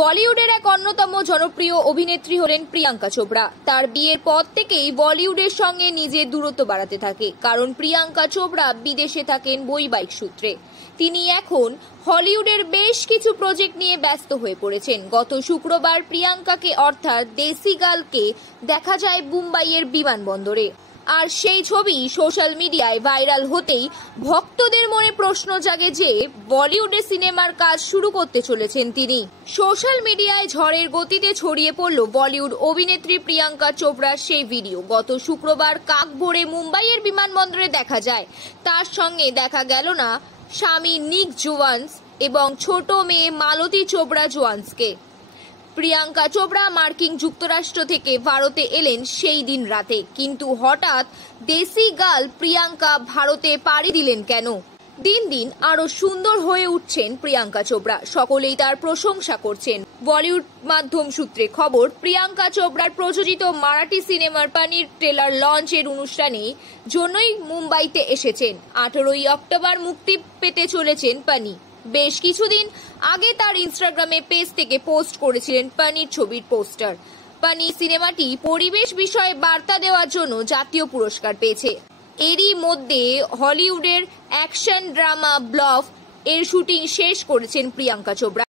বলিউডের এক অন্যতম জনপ্রিয় অভিনেত্রী হলেন প্রিয়াঙ্কা চোপড়া। তার বিয়ের পর থেকেই বলিউডের সঙ্গে নিজের দূরত্ব বাড়াতে থাকে, কারণ প্রিয়াঙ্কা চোপড়া বিদেশে থাকেন বৈবাহিক সূত্রে। তিনি এখন হলিউডের বেশ কিছু প্রজেক্ট নিয়ে ব্যস্ত হয়ে পড়েছেন। গত শুক্রবার প্রিয়াঙ্কাকে অর্থাৎ দেশি গার্লকে দেখা যায় মুম্বাইয়ের বিমানবন্দরে। আর সেই ছবি সোশ্যাল মিডিয়ায় ভাইরাল হতেই ভক্তদের মনে প্রশ্ন জাগে যে বলিউডে সিনেমার কাজ শুরু করতে চলেছেন তিনি। সোশ্যাল মিডিয়ায় ঝড়ের গতিতে ছড়িয়ে পড়ল বলিউড অভিনেত্রী প্রিয়াঙ্কা চোপড়ার সেই ভিডিও। গত শুক্রবার কাক ভোরে মুম্বাইয়ের বিমানবন্দরে দেখা যায়। তার সঙ্গে দেখা গেল না স্বামী নিক জোয়ান্স এবং ছোট মেয়ে মালতী চোপড়া জোয়ান্সকে। প্রিয়াঙ্কা চোপড়া মার্কিন যুক্তরাষ্ট্র থেকে ভারতে এলেন সেই দিন রাতে, কিন্তু হঠাৎ দেশি গার্ল প্রিয়াঙ্কা ভারতে পাড়ি দিলেন কেন? দিন দিন আরো সুন্দর হয়ে উঠছেন প্রিয়াঙ্কা চোপড়া, সকলেই তার প্রশংসা করছেন। বলিউড মাধ্যম সূত্রে খবর, প্রিয়াঙ্কা চোপড়ার প্রযোজিত মারাঠি সিনেমার পানির ট্রেলার লঞ্চের অনুষ্ঠানে জন্যই মুম্বাইতে এসেছেন। 18ই অক্টোবর মুক্তি পেতে চলেছেন পানি। বেশ কিছুদিন আগে তার ইনস্টাগ্রামে পেজ থেকে পোস্ট করেছিলেন পানির ছবির পোস্টার। পানি সিনেমাটি পরিবেশ বিষয়ে বার্তা দেওয়ার জন্য জাতীয় পুরস্কার পেয়েছে। এরই মধ্যে হলিউডের অ্যাকশন ড্রামা ব্লফ এর শুটিং শেষ করেছেন প্রিয়াঙ্কা চোপড়া।